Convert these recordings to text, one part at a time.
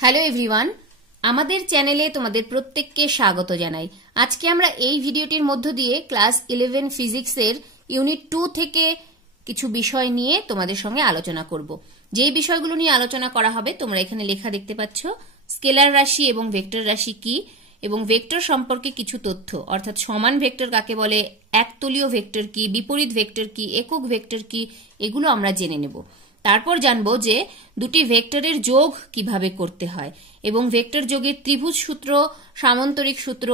Hello everyone, আমাদের চ্যানেলে তোমাদের প্রত্যেককে স্বাগত জানাই। আজকে আমরা এই ভিডিওটির মধ্য দিয়ে ক্লাস 11 ফিজিক্সের ইউনিট 2 থেকে কিছু বিষয় নিয়ে তোমাদের সঙ্গে আলোচনা করব। যেই বিষয়গুলো নিয়ে আলোচনা করা হবে তোমরা এখানে লেখা দেখতে পাচ্ছ। স্কেলার রাশি এবং ভেক্টর রাশি কি এবং ভেক্টর সম্পর্কে কিছু তথ্য, অর্থাৎ সমান ভেক্টর কাকে বলে, একতলীয় ভেক্টর কি, বিপরীত ভেক্টর কি, একক ভেক্টর কি, এগুলো আমরা জেনে নেব। তারপর জানবো যে দুটি ভেক্টরের যোগ কিভাবে করতে হয় এবং ভেক্টর যোগের ত্রিভুজ সূত্র, সামান্তরিক সূত্র,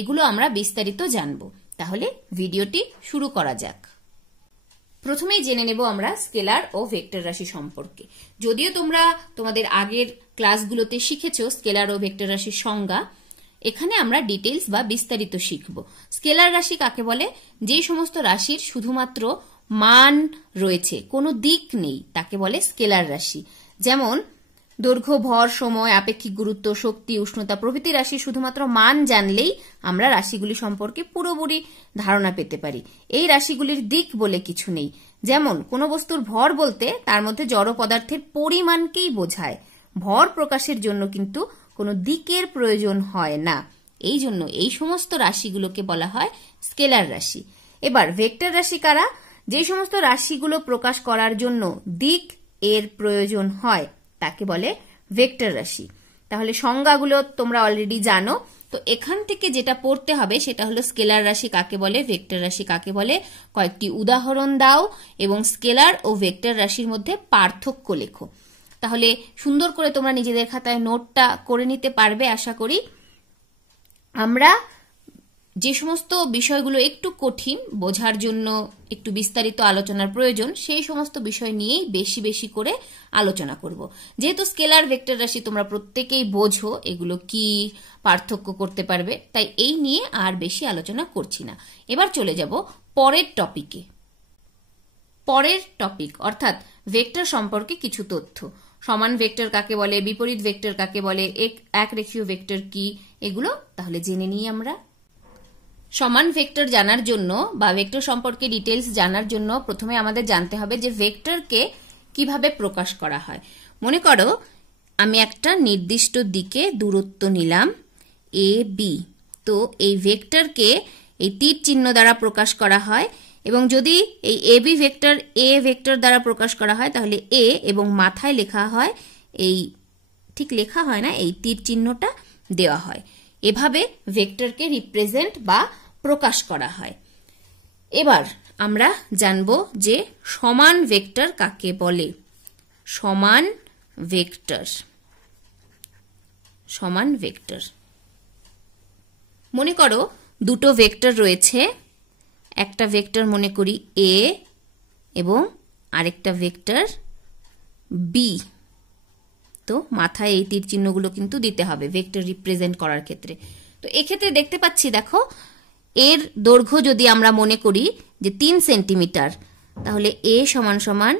এগুলো আমরা বিস্তারিত জানবো। তাহলে ভিডিওটি শুরু করা যাক। প্রথমেই জেনে নেব আমরা স্কেলার ও ভেক্টর রাশি সম্পর্কে। যদিও তোমরা তোমাদের আগের ক্লাসগুলোতে শিখেছো স্কেলার ও ভেক্টর রাশির সংজ্ঞা, এখানে আমরা ডিটেইলস বা বিস্তারিত শিখব। স্কেলার রাশি কাকে বলে? যে সমস্ত রাশির শুধুমাত্র মান রয়েছে, কোনো দিক নেই, তাকে বলে স্কেলার রাশি। যেমন দৈর্ঘ্য, ভর, সময়, আপেক্ষিক গুরুত্ব, শক্তি, উষ্ণতা প্রভৃতি রাশির শুধুমাত্র মান জানলেই আমরা রাশিগুলি সম্পর্কে পুরোপুরি ধারণা পেতে পারি। এই রাশিগুলির দিক বলে কিছু নেই। যেমন কোনো বস্তুর ভর বলতে তার মধ্যে জড় পদার্থের পরিমাণকেই বোঝায়। ভর প্রকাশের জন্য কিন্তু কোনো দিকের প্রয়োজন হয় না। এই জন্য এই সমস্ত রাশিগুলোকে বলা হয় স্কেলার রাশি। এবার ভেক্টর রাশি কারা? যে সমস্ত রাশিগুলো প্রকাশ করার জন্য দিক এর প্রয়োজন হয় তাকে বলে ভেক্টর রাশি। তাহলে সংজ্ঞাগুলো তোমরা অলরেডি জানো, তো এখান থেকে যেটা পড়তে হবে সেটা হলো স্কেলার রাশি কাকে বলে, ভেক্টর রাশি কাকে বলে, কয়েকটি উদাহরণ দাও এবং স্কেলার ও ভেক্টর রাশির মধ্যে পার্থক্য লেখো। তাহলে সুন্দর করে তোমরা নিজেদের খাতায় নোটটা করে নিতে পারবে আশা করি। আমরা যে সমস্ত বিষয়গুলো একটু কঠিন, বোঝার জন্য একটু বিস্তারিত আলোচনার প্রয়োজন, সেই সমস্ত বিষয় নিয়েই বেশি বেশি করে আলোচনা করব। যেহেতু স্কেলার ভেক্টর রাশি তোমরা প্রত্যেকেই বোঝো এগুলো কি, পার্থক্য করতে পারবে, তাই এই নিয়ে আর বেশি আলোচনা করছি না। এবার চলে যাব পরের টপিকে। পরের টপিক অর্থাৎ ভেক্টর সম্পর্কে কিছু তথ্য। সমান ভেক্টর কাকে বলে, বিপরীত ভেক্টর কাকে বলে, একরেখীয় ভেক্টর কি, এগুলো তাহলে জেনে নিই আমরা। সমান ভেক্টর জানার জন্য বা ভেক্টর সম্পর্কে ডিটেলস জানার জন্য প্রথমে আমাদের জানতে হবে যে ভেক্টরকে কিভাবে প্রকাশ করা হয়। মনে করো আমি একটা নির্দিষ্ট দিকে দূরত্ব নিলাম এ বি, তো এই ভেক্টরকে এই তীর চিহ্ন দ্বারা প্রকাশ করা হয় এবং যদি এই A B vector A vector দ্বারা প্রকাশ করা হয় তাহলে এ এবং মাথায় লেখা হয়, এই ঠিক লেখা হয় না, এই তীর চিহ্নটা দেওয়া হয়। এভাবে ভেক্টরকে রিপ্রেজেন্ট বা প্রকাশ করা হয়। এবার আমরা জানব যে সমান ভেক্টর কাকে বলে। সমান ভেক্টর, সমান ভেক্টর মনে করো দুটো ভেক্টর রয়েছে, একটা ভেক্টর মনে করি এ এবং আরেকটা ভেক্টর বি। তো মাথায় এই তীর চিহ্নগুলো কিন্তু দিতে হবে ভেক্টর রিপ্রেজেন্ট করার ক্ষেত্রে। তো এক্ষেত্রে দেখতে পাচ্ছি, দেখো এর দৈর্ঘ্য যদি আমরা মনে করি যে 3 সেন্টিমিটার, তাহলে এ সমান সমান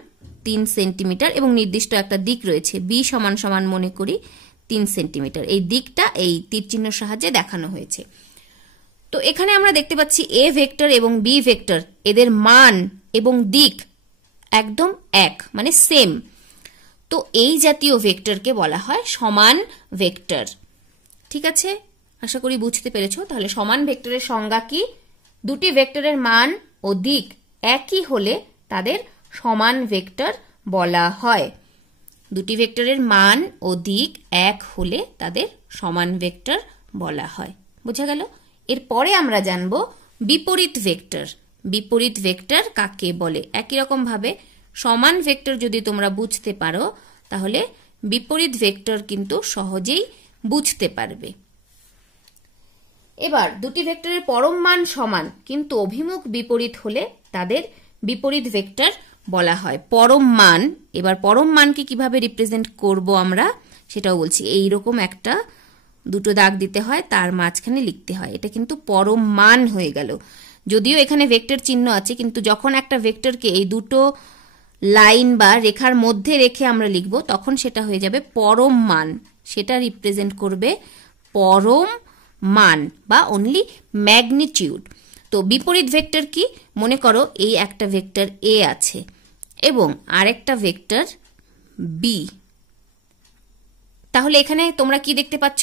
3 সেন্টিমিটার এবং নির্দিষ্ট একটা দিক রয়েছে, বি সমান সমান মনে করি 3 সেন্টিমিটার। এই দিকটা এই তীর চিহ্নের সাহায্যে দেখানো হয়েছে। তো এখানে আমরা দেখতে পাচ্ছি এ ভেক্টর এবং বি ভেক্টর, এদের মান এবং দিক একদম এক, মানে সেম। তো এই জাতীয় ভেক্টরকে বলা হয় সমান ভেক্টর। ঠিক আছে, আশা করি বুঝতে পেরেছো। তাহলে সমান ভেক্টরের সংজ্ঞা কি? দুটি ভেক্টরের মান ও দিক একই হলে তাদের সমান ভেক্টর বলা হয়। দুটি ভেক্টরের মান ও দিক এক হলে তাদের সমান ভেক্টর বলা হয়। বোঝা গেল? এরপরে আমরা জানবো বিপরীত ভেক্টর। বিপরীত ভেক্টর কাকে বলে? একই রকম ভাবে সমান ভেক্টর যদি তোমরা বুঝতে পারো তাহলে বিপরীত ভেক্টর কিন্তু সহজেই বুঝতে পারবে। এবার দুটি ভেক্টরের পরম মান সমান কিন্তু অভিমুখ বিপরীত হলে তাদের বিপরীত ভেক্টর বলা হয়। পরম মান, এবার পরম মানকে কিভাবে রিপ্রেজেন্ট করব আমরা সেটাও বলছি। এইরকম একটা দুটো দাগ দিতে হয়, তার মাঝখানে লিখতে হয়, এটা কিন্তু পরম মান হয়ে গেল। যদিও এখানে ভেক্টর চিহ্ন আছে, কিন্তু যখন একটা ভেক্টরকে এই দুটো লাইন বা রেখার মধ্যে রেখে আমরা লিখব তখন সেটা হয়ে যাবে পরম মান, সেটা রিপ্রেজেন্ট করবে পরম মান বা অনলি ম্যাগনিটিউড। তো বিপরীত ভেক্টর কি? মনে করো এই একটা ভেক্টর এ আছে এবং আরেকটা ভেক্টর বি, তাহলে এখানে তোমরা কি দেখতে পাচ্ছ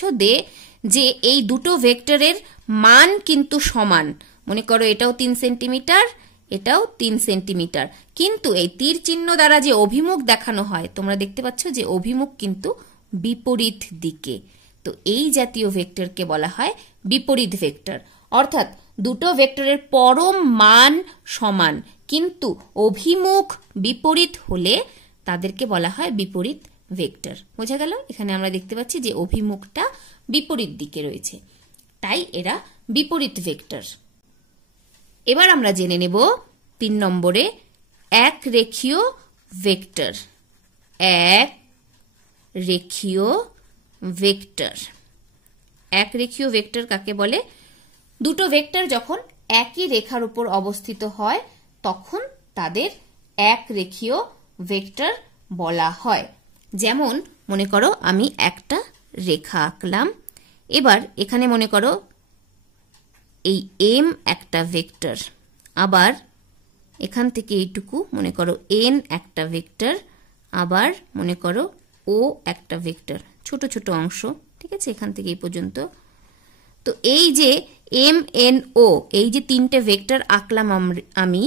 যে এই দুটো ভেক্টরের মান কিন্তু সমান। মনে করো এটাও 3 সেন্টিমিটার, এটাও 3 সেন্টিমিটার, কিন্তু এই তীর চিহ্ন দ্বারা যে অভিমুখ দেখানো হয় তোমরা দেখতে পাচ্ছ যে অভিমুখ কিন্তু বিপরীত দিকে। তো এই জাতীয় ভেক্টরকে বলা হয় বিপরীত ভেক্টর। অর্থাৎ দুটো ভেক্টরের পরম মান সমান কিন্তু অভিমুখ বিপরীত হলে তাদেরকে বলা হয় বিপরীত ভেক্টর। বোঝা গেল? এখানে আমরা দেখতে পাচ্ছি যে অভিমুখটা বিপরীত দিকে রয়েছে, তাই এরা বিপরীত ভেক্টর। এবার আমরা জেনে নেব 3 নম্বরে এক রেখীয় ভেক্টর। এক রেখীয় ভেক্টর। এক রেখীয় ভেক্টর কাকে বলে? দুটো ভেক্টর যখন একই রেখার উপর অবস্থিত হয় তখন তাদের এক রেখীয় ভেক্টর বলা হয়। যেমন মনে করো আমি একটা রেখা আঁকলাম, এবার এখানে মনে করো এই এম একটা ভেক্টর, আবার এখান থেকে এইটুকু মনে করো এন একটা ভেক্টর, আবার মনে করো ও একটা ভেক্টর, ছোট ছোট অংশ, ঠিক আছে, এখান থেকে এই পর্যন্ত। তো এই যে এম এন ও, এই যে 3টে ভেক্টর আঁকলাম আমি,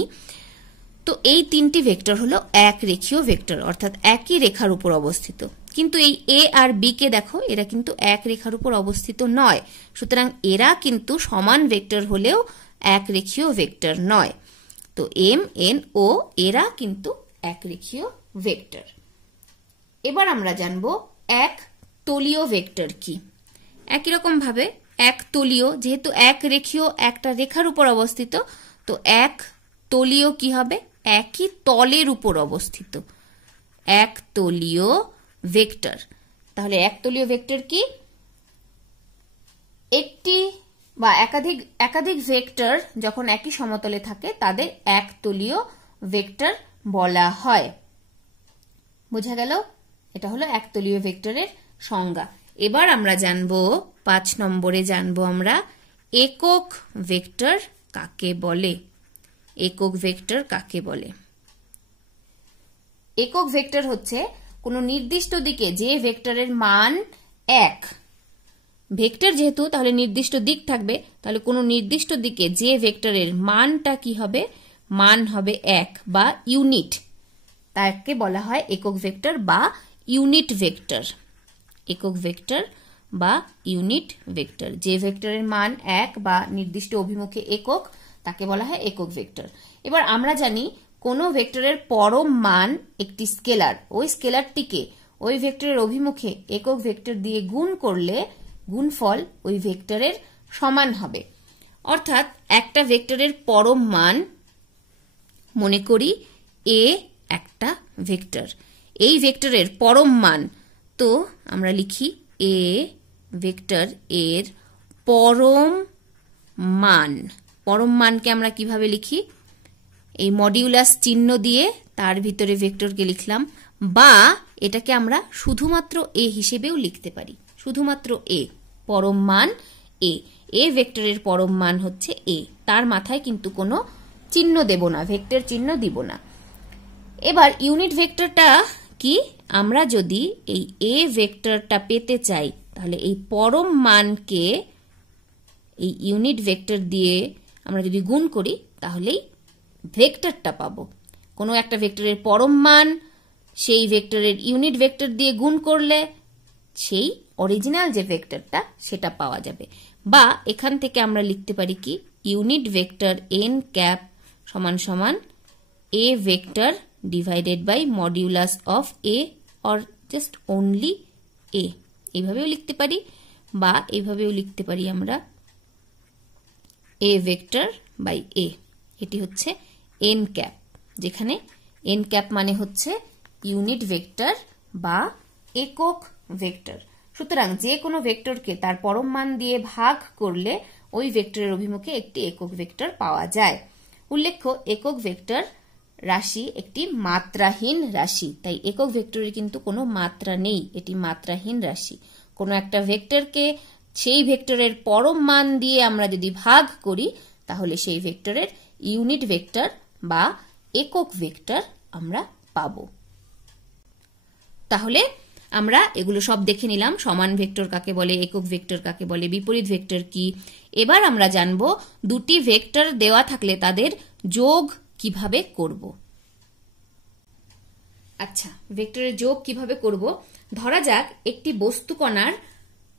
তো এই 3টি ভেক্টর হলো এক রেখীয় ভেক্টর, অর্থাৎ একই রেখার উপর অবস্থিত। কিন্তু এই এ আর বি কে দেখো, এরা কিন্তু এক রেখার উপর অবস্থিত নয়, সুতরাং এরা কিন্তু সমান ভেক্টর হলেও এক রেখীয় ভেক্টর নয়। তো এম এন ও এরা কিন্তু এক রেখীয় ভেক্টর। এবার আমরা জানব এক তলীয় ভেক্টর কি। একই রকম ভাবে এক তলীয়, যেহেতু এক রেখীয় একটা রেখার উপর অবস্থিত, তো এক তলীয় কি হবে? একই তলের উপর অবস্থিত, এক তলীয় ভেক্টর। তাহলে এক তলীয় ভেক্টর কি? একটি বা একাধিক ভেক্টর যখন একই সমতলে থাকে তাদের এক তলীয় ভেক্টর বলা হয়। বোঝা গেল? এটা হলো এক তলীয় ভেক্টরের সংজ্ঞা। এবার আমরা জানবো 5 নম্বরে জানবো আমরা একক ভেক্টর কাকে বলে। একক ভেক্টর কাকে বলে? একক ভেক্টর হচ্ছে কোনো নির্দিষ্ট দিকে যে ভেক্টরের মান 1। ভেক্টর যেহেতু, তাহলে নির্দিষ্ট দিক থাকবে, তাহলে কোনো নির্দিষ্ট দিকে যে ভেক্টরের মানটা কি হবে? মান হবে 1 বা ইউনিট, তাকে বলা হয় একক ভেক্টর বা ইউনিট ভেক্টর। একক ভেক্টর বা ইউনিট ভেক্টর, যে ভেক্টরের মান 1 বা নির্দিষ্ট অভিমুখে একক, তাকে বলা হয় একক ভেক্টর। এবার আমরা জানি কোনো ভেক্টরের পরম মান একটি স্কেলার, ওই স্কেলারটিকে ওই ভেক্টরের অভিমুখে একক ভেক্টর দিয়ে গুণ করলে গুণফল ওই ভেক্টরের সমান হবে। অর্থাৎ একটা ভেক্টরের পরম মান, মনে করি এ একটা ভেক্টর, এই ভেক্টরের পরম মান, তো আমরা লিখি এ ভেক্টর এর পরম মান। পরম মানকে আমরা কিভাবে লিখি? এই মডিউলাস চিহ্ন দিয়ে তার ভিতরে ভেক্টরকে লিখলাম, বা এটাকে আমরা শুধুমাত্র এ হিসেবেও লিখতে পারি, শুধুমাত্র এ, পরম মান এ। এ ভেক্টরের পরম মান হচ্ছে এ, তার মাথায় কিন্তু কোনো চিহ্ন দেব না, ভেক্টর চিহ্ন দিব না। এবার ইউনিট ভেক্টরটা কি? আমরা যদি এই এ ভেক্টরটা পেতে চাই তাহলে এই পরম মানকে এই ইউনিট ভেক্টর দিয়ে আমরা যদি গুণ করি তাহলেই ভেক্টরটা পাবো। কোনো একটা ভেক্টরের পরম মান সেই ভেক্টরের ইউনিট ভেক্টর দিয়ে গুণ করলে সেই অরিজিনাল যে ভেক্টরটা সেটা পাওয়া যাবে। বা এখান থেকে আমরা লিখতে পারি কি, ইউনিট ভেক্টর এন ক্যাপ সমান সমান A vector divided by modulus of A or just only A, এইভাবেও লিখতে পারি, বা এইভাবেও লিখতে পারি আমরা এ ভেক্টর বাই এ। এটি হচ্ছে এন ক্যাপ, যেখানে এন ক্যাপ মানে হচ্ছে ইউনিট ভেক্টর বা একক ভেক্টর। সুতরাং যে কোনো ভেক্টরকে তার পরম মান দিয়ে ভাগ করলে ওই ভেক্টরের অভিমুখে একটি একক ভেক্টর পাওয়া যায়। উল্লেখ্য, একক ভেক্টর রাশি একটি মাত্রাহীন রাশি, তাই একক ভেক্টরের কিন্তু কোনো মাত্রা নেই, এটি মাত্রাহীন রাশি। কোনো একটা ভেক্টরকে সেই ভেক্টরের পরম মান দিয়ে আমরা যদি ভাগ করি তাহলে সেই ভেক্টরের ইউনিট ভেক্টর বা একক ভেক্টর আমরা পাব। তাহলে আমরা এগুলো সব দেখে নিলাম, সমান ভেক্টর কাকে বলে, একক ভেক্টর কাকে বলে, বিপরীত ভেক্টর কি। এবার আমরা জানবো দুটি ভেক্টর দেওয়া থাকলে তাদের যোগ কিভাবে করব। আচ্ছা, ভেক্টরের যোগ কিভাবে করব। ধরা যাক একটি বস্তুকণার,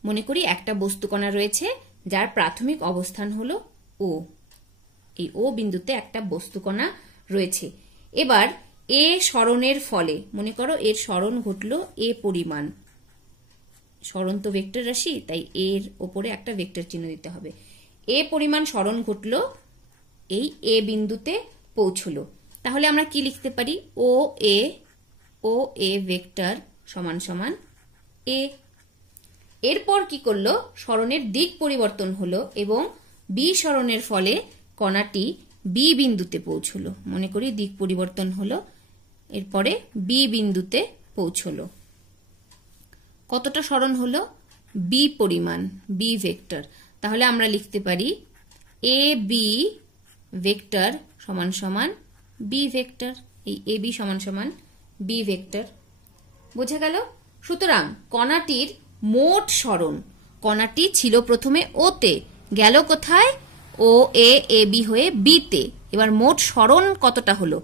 মনে করি একটা বস্তুকণা রয়েছে যার প্রাথমিক অবস্থান হলো ও। এই ও বিন্দুতে একটা বস্তুকণা রয়েছে। এবার এ সরণের ফলে, মনে করো এর সরণ ঘটলো এ পরিমাণ, সরণ তো ভেক্টর রাশি, তাই এর ওপরে একটা ভেক্টর চিহ্ন দিতে হবে। এ পরিমাণ সরণ ঘটলো, এই এ বিন্দুতে পৌঁছলো। তাহলে আমরা কি লিখতে পারি, ও এ ভেক্টর সমান সমান এ। এরপর কি করলো, সরণের দিক পরিবর্তন হলো এবং বি সরণের ফলে কণাটি বি বিন্দুতে পৌঁছলো। মনে করি দিক পরিবর্তন হলো, এরপরে বি বিন্দুতে পৌঁছলো। কতটা সরণ হলো, বি পরিমাণ, বি ভেক্টর। তাহলে আমরা লিখতে পারি এ বি ভেক্টর সমান সমান বি ভেক্টর। এই এ বি সমান সমান বি ভেক্টর। বোঝা গেল? সুতরাং কণাটির মোট সরণ, কণাটি ছিল প্রথমে ওতে, গেল কোথায়, ও এ বি হয়ে বিতে। এবার মোট সরণ কতটা হলো,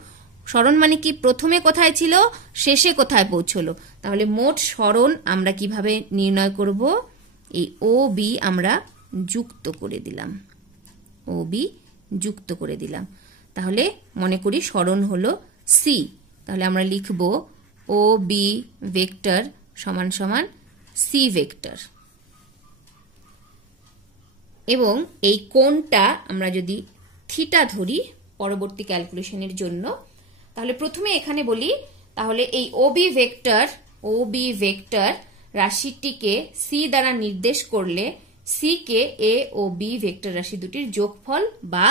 সরণ মানে কি, প্রথমে কোথায় ছিল শেষে কোথায় পৌঁছলো। তাহলে মোট সরণ আমরা কিভাবে নির্ণয় করব, এই ও বি আমরা যুক্ত করে দিলাম, ও বি যুক্ত করে দিলাম। তাহলে মনে করি সরণ হলো সি। তাহলে আমরা লিখব ও বি ভেক্টর সমান সমান সি ভেক্টর। এবং এই কোণটা আমরা যদি থিটা ধরি পরবর্তী ক্যালকুলেশনের জন্য, তাহলে প্রথমে এখানে বলি, তাহলে এই ও বি ভেক্টর রাশিটিকে সি দ্বারা নির্দেশ করলে সি কে এ ও বি ভেক্টর রাশি দুটির যোগফল বা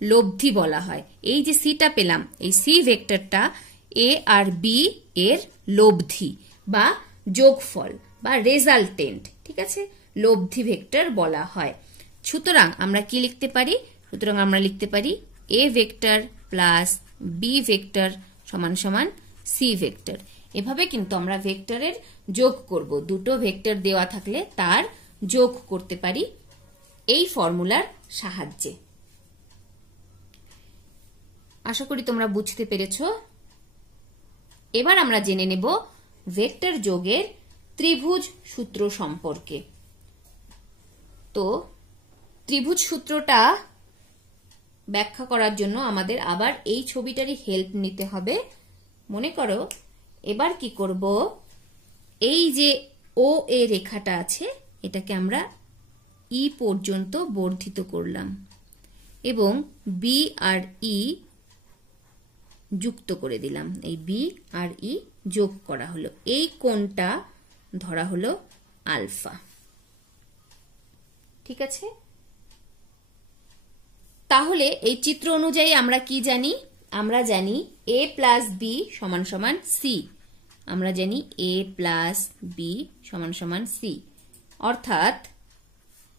লব্ধি বলা হয়। এই যে সিটা পেলাম, এই সি ভেক্টরটা এ আর বি এর লব্ধি বা যোগফল বা রেজাল্টেন্ট, ঠিক আছে, লব্ধি ভেক্টর বলা হয়। সুতরাং আমরা কি লিখতে পারি, সুতরাং আমরা লিখতে পারি A vector plus B vector সমান সমান সি ভেক্টর। এভাবে কিন্তু আমরা ভেক্টরের যোগ করব, দুটো ভেক্টর দেওয়া থাকলে তার যোগ করতে পারি এই ফর্মুলার সাহায্যে। আশা করি তোমরা বুঝতে পেরেছো। এবার আমরা জেনে নেব ভেক্টর যোগের ত্রিভুজ সূত্র সম্পর্কে। তো ত্রিভুজ সূত্রটা ব্যাখ্যা করার জন্য আমাদের আবার এই ছবিটারই হেল্প নিতে হবে। মনে করো এবার কি করব, এই যে ও এ রেখাটা আছে এটাকে আমরা ই পর্যন্ত বর্ধিত করলাম এবং বি আর ই যুক্ত করে দিলাম। এই বি আর ই যোগ করা হলো, এই কোণটা ধরা হলো আলফা। ঠিক আছে, তাহলে এই চিত্র অনুযায়ী আমরা কি জানি, আমরা জানি এ প্লাস বি সমান সমান সি। আমরা জানি এ প্লাস বি সমান সমান সি, অর্থাৎ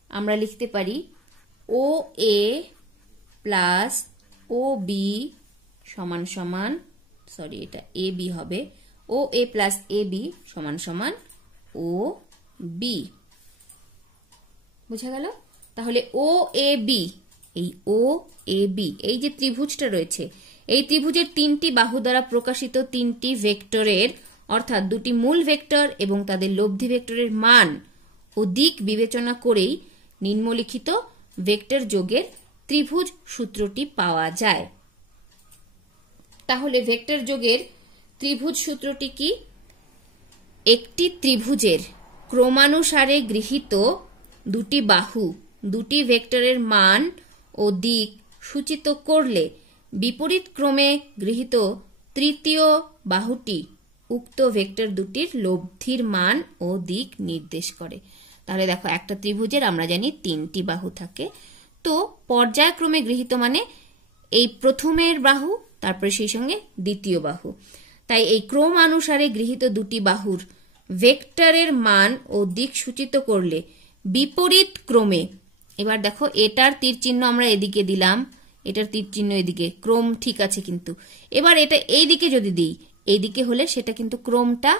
আমরা লিখতে পারি ও এ প্লাস ও বি সমান সমান, সরি এটা এ বি হবে, ও এ প্লাস এ বি সমান সমান ও বি। বুঝা গেল? তাহলে ও এ বি, এই ও এ বি, এই যে ত্রিভুজটা রয়েছে, এই ত্রিভুজের তিনটি বাহু দ্বারা প্রকাশিত তিনটি ভেক্টরের, অর্থাৎ দুটি মূল ভেক্টর এবং তাদের লব্ধি ভেক্টরের মান ও দিক বিবেচনা করেই নিম্নলিখিত ভেক্টর যোগের ত্রিভুজ সূত্রটি পাওয়া যায়। তাহলে ভেক্টর যোগের ত্রিভুজ সূত্রটি কি? একটি ত্রিভুজের ক্রমানুসারে গৃহীত দুটি বাহু দুটি ভেক্টরের মান ও দিক সূচিত করলে বিপরীত ক্রমে গৃহীত তৃতীয় বাহুটি উক্ত ভেক্টর দুটির লব্ধির মান ও দিক নির্দেশ করে। তাহলে দেখো একটা ত্রিভুজের আমরা জানি তিনটি বাহু থাকে, তো পর্যায়ক্রমে গৃহীত মানে এই প্রথমের বাহু তারপরে সেই সঙ্গে দ্বিতীয় বাহু, তাই এই ক্রমানুসারে গৃহীত দুটি বাহুর ভেক্টরের মান ও দিক সূচিত করলে বিপরীত ক্রমে, এবার দেখো এটার তীর চিহ্ন আমরা এদিকে দিলাম, এটার তীর চিহ্ন এদিকে, ক্রম ঠিক আছে, কিন্তু এবার এটা এইদিকে যদি দিই, এইদিকে হলে সেটা কিন্তু ক্রমটা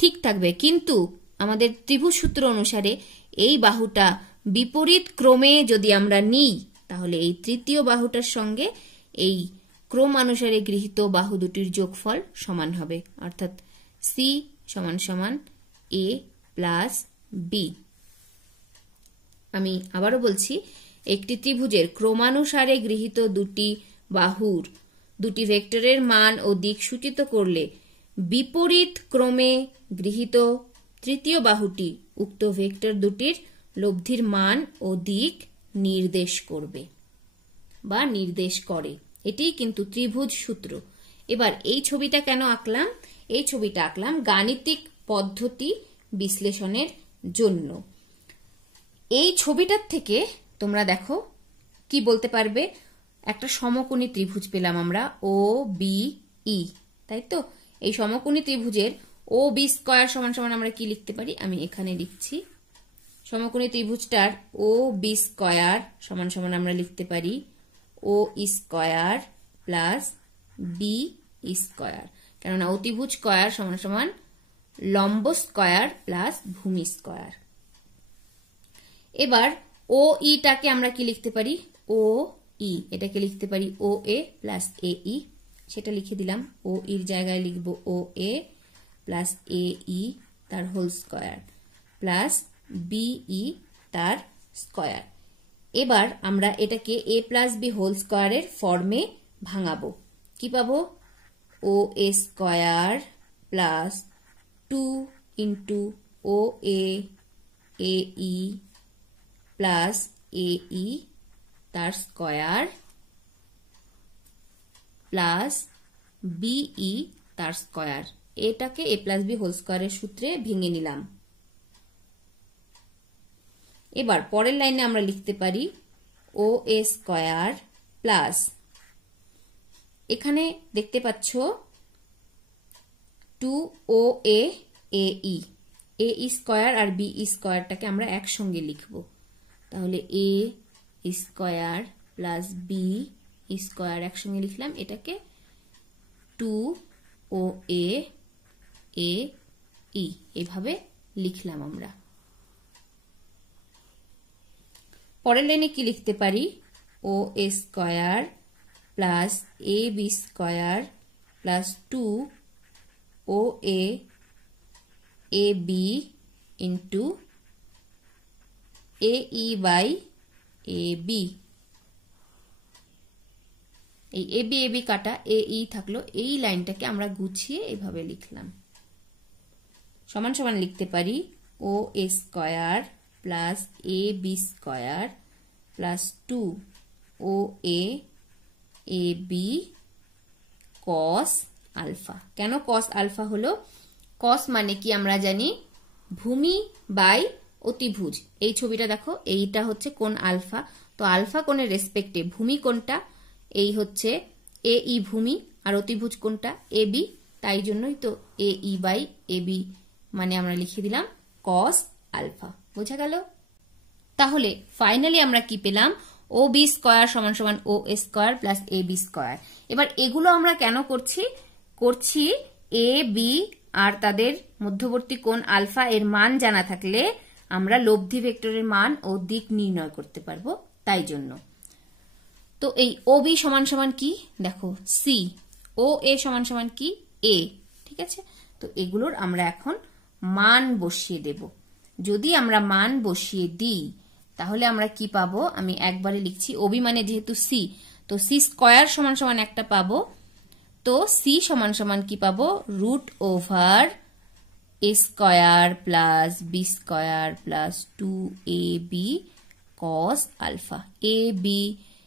ঠিক থাকবে, কিন্তু আমাদের ত্রিভুজ সূত্র অনুসারে এই বাহুটা বিপরীত ক্রমে যদি আমরা নিই তাহলে এই তৃতীয় বাহুটার সঙ্গে এই ক্রমানুসারে গৃহীত বাহু দুটির যোগফল সমান হবে, অর্থাৎ সি সমান সমান এ প্লাস বি। আমি আবারও বলছি, একটি ত্রিভুজের ক্রমানুসারে গৃহীত দুটি বাহুর দুটি ভেক্টরের মান ও দিক সূচিত করলে বিপরীত ক্রমে গৃহীত তৃতীয় বাহুটি উক্ত ভেক্টর দুটির লব্ধির মান ও দিক নির্দেশ করবে বা নির্দেশ করে। এটাই কিন্তু ত্রিভুজ সূত্র। এবার এই ছবিটা কেন আঁকলাম? এই ছবিটা আঁকলাম গাণিতিক পদ্ধতি বিশ্লেষণের জন্য। এই ছবিটার থেকে তোমরা দেখো কি বলতে পারবে, একটা সমকোণী ত্রিভুজ পেলাম আমরা ও বি ই, তাই তো? এই সমকোণী ত্রিভুজের ও বি স্কয়ার সমান সমান আমরা কি লিখতে পারি? আমি এখানে লিখছি। সমকোণী ত্রিভুজটার ও বি স্কয়ার সমান সমান আমরা লিখতে পারি ও স্কয়ার প্লাস বি স্কয়ার, কেননা অতিভুজ স্কয়ার সমান সমান লম্ব স্কয়ার প্লাস ভূমি স্কয়ার। এবার ও ইটাকে আমরা কি লিখতে পারি? ও ই, এটাকে লিখতে পারি ও এ প্লাস এ ই, সেটা লিখে দিলাম। ও ইর জায়গায় লিখব ও এ প্লাস এ ই তার হোল স্কয়ার প্লাস বিই তার স্কয়ার। এবার আমরা এটাকে এ প্লাস বি হোল স্কয়ারের ফর্মে ভাঙাবো। কি পাবো? ও A square plus 2 into O A E plus এ ই তার স্কয়ার প্লাস বিই তার স্কয়ার। এটাকে এ প্লাস বি হোল স্কয়ারের সূত্রে ভেঙে নিলাম। এবার পরের লাইনে আমরা লিখতে পারি ও এ স্কয়ার প্লাস, এখানে দেখতে পাচ্ছ 2 ও এ ই স্কয়ার আর বি স্কয়ারটাকে আমরা একসঙ্গে লিখব। তাহলে এ স্কয়ার প্লাস বি স্কয়ার একসঙ্গে লিখলাম, এটাকে 2 ও এ ই এভাবে লিখলাম আমরা। পরের লাইনে কি লিখতে পারি? ও A square plus A B square plus 2 ও A B into A E by A B. এই এ বি কাটা, এ ই থাকলো, এই লাইনটাকে আমরা গুছিয়ে এভাবে লিখলাম। সমান সমান লিখতে পারি ও A square plus A B square plus 2 ও এ বি কস আলফা। কেন কস আলফা হলো? কস মানে কি আমরা জানি ভূমি বাই অতিভুজ। এই ছবিটা দেখো, এইটা হচ্ছে কোণ আলফা, তো আলফা কোণের রেসপেক্টে ভূমি কোণটা এই হচ্ছে এ ই ভূমি আর অতিভুজ কোণটা এ বি, তাই জন্যই তো এ ই বাই এ বি মানে আমরা লিখে দিলাম কস আলফা। বোঝা গেল? তাহলে ফাইনালি আমরা কি পেলাম? ও বি স্কয়ার সমান সমান ও A square plus A B square. এবার এগুলো আমরা কেন করছি এ বি আর তাদের মধ্যবর্তী কোণ আলফা এর মান জানা থাকলে আমরা লব্ধি ভেক্টরের মান ও দিক নির্ণয় করতে পারবো, তাই জন্য। তো এই ও বি সমান সমান কি দেখো সি, ও এ সমান সমান কি এ, ঠিক আছে? তো এগুলোর আমরা এখন মান বসিয়ে দেব। যদি আমরা মান বসিয়ে দিই তাহলে আমরা কি পাবো? আমি একবারে লিখছি, ওবি মানে যেহেতু সি, তো সি স্কয়ার সমান সমান একটা পাবো। তো সি সমান সমান কি পাবো? Root over A square plus B square plus 2 A B cos alpha. A B,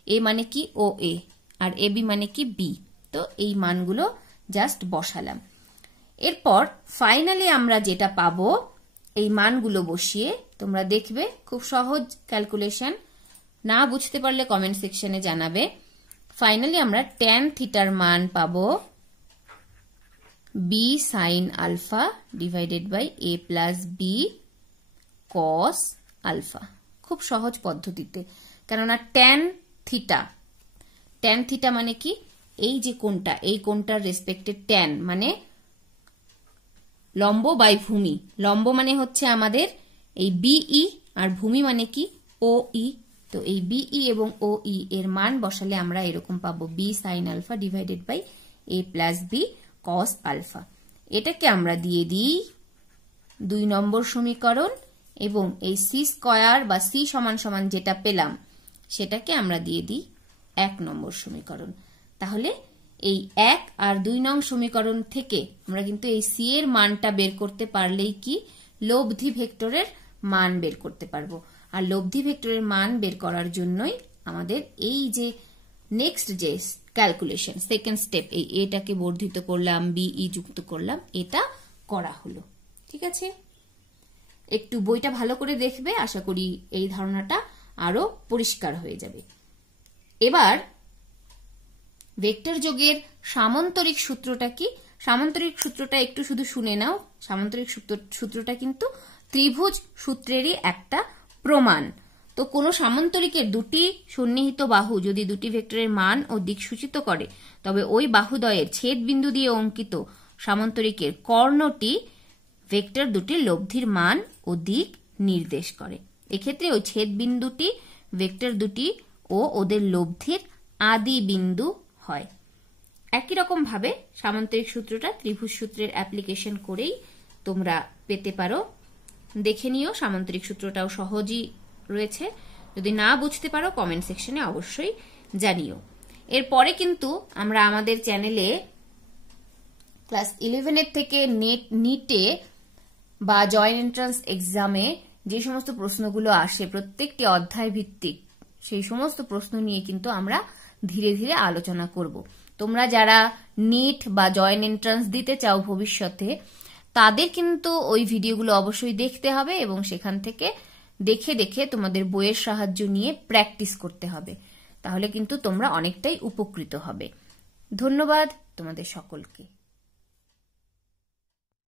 A মানে কি ও এ আর এ বি মানে কি বি, তো এই মানগুলো জাস্ট বসালাম। এরপর ফাইনালি আমরা যেটা পাবো এই মানগুলো বসিয়ে, তোমরা দেখবে খুব সহজ ক্যালকুলেশন, না বুঝতে পারলে কমেন্ট সেকশনে জানাবে। ফাইনালি আমরা ট্যান থিটার মান পাবো B sine alpha divided by A plus B cos alpha. খুব সহজ পদ্ধতিতে, কেননা ট্যান থিটা মানে কি? এই যে কোণটা, এই কোণটার রেসপেক্টে ট্যান মানে লম্ব বাই ভূমি। লম্ব মানে হচ্ছে আমাদের এই বিই, আর ভূমি মানে কি ও ই। তো এই বিই এবং ও ই এর মান বসালে আমরা এরকম পাবো B sine alpha divided by A plus B cos alpha. এটাকে আমরা দিয়ে দিই 2 নম্বর সমীকরণ, এবং এই সি স্কয়ার বা সি সমান সমান যেটা পেলাম সেটাকে আমরা দিয়ে দিই 1 নম্বর সমীকরণ। তাহলে এই 1 আর 2 নং সমীকরণ থেকে আমরা কিন্তু এই সি এর মানটা বের করতে পারলেই কি লব্ধি ভেক্টরের মান বের করতে পারবো। আর লব্ধি ভেক্টরের মান বের করার জন্যই আমাদের এই যে নেক্সট যে ক্যালকুলেশন সেকেন্ড স্টেপ, এই এটাকে বর্ধিত করলাম, বিই যুক্ত করলাম, এটা করা হলো। ঠিক আছে, একটু বইটা ভালো করে দেখবে, আশা করি এই ধারণাটা আরো পরিষ্কার হয়ে যাবে। এবার ভেক্টর যোগের সামান্তরিক সূত্রটা কি? সামান্তরিক সূত্রটা একটু শুধু শুনে নাও। সামান্তরিক সূত্রটা কিন্তু ত্রিভুজ সূত্রেরই একটা প্রমাণ। তো কোনো সামান্তরিকের দুটি সন্নিহিত বাহু যদি দুটি ভেক্টরের মান ও দিক সূচিত করে, তবে ওই বাহুদ্বয়ের ছেদ বিন্দু দিয়ে অঙ্কিত সামান্তরিকের কর্ণটি ভেক্টর দুটির লব্ধির মান ও দিক নির্দেশ করে। এক্ষেত্রে ওই ছেদ বিন্দুটি ভেক্টর দুটি ও ওদের লব্ধির আদি বিন্দু হয়। একই রকম ভাবে সামান্তরিক সূত্রটা ত্রিভুজ সূত্রের অ্যাপ্লিকেশন করেই তোমরা পেতে পারো। দেখে নিও, সামান্তরিক সূত্রটাও সহজই রয়েছে। যদি না বুঝতে পারো কমেন্ট সেকশনে অবশ্যই জানিও। এরপরে কিন্তু আমরা আমাদের চ্যানেলে ক্লাস 11 থেকে নিটে বা জয়েন্ট এন্ট্রান্স এক্সামে যে সমস্ত প্রশ্নগুলো আসে প্রত্যেকটি অধ্যায় ভিত্তিক, সেই সমস্ত প্রশ্ন নিয়ে কিন্তু আমরা ধীরে ধীরে আলোচনা করব। তোমরা যারা নিট বা জয়েন্ট এন্ট্রান্স দিতে চাও ভবিষ্যতে, তাদের কিন্তু ওই ভিডিওগুলো অবশ্যই দেখতে হবে এবং সেখান থেকে দেখে দেখে তোমাদের বইয়ের সাহায্য নিয়ে প্র্যাকটিস করতে হবে। তাহলে কিন্তু তোমরা অনেকটাই উপকৃত হবে। ধন্যবাদ তোমাদের সকলকে।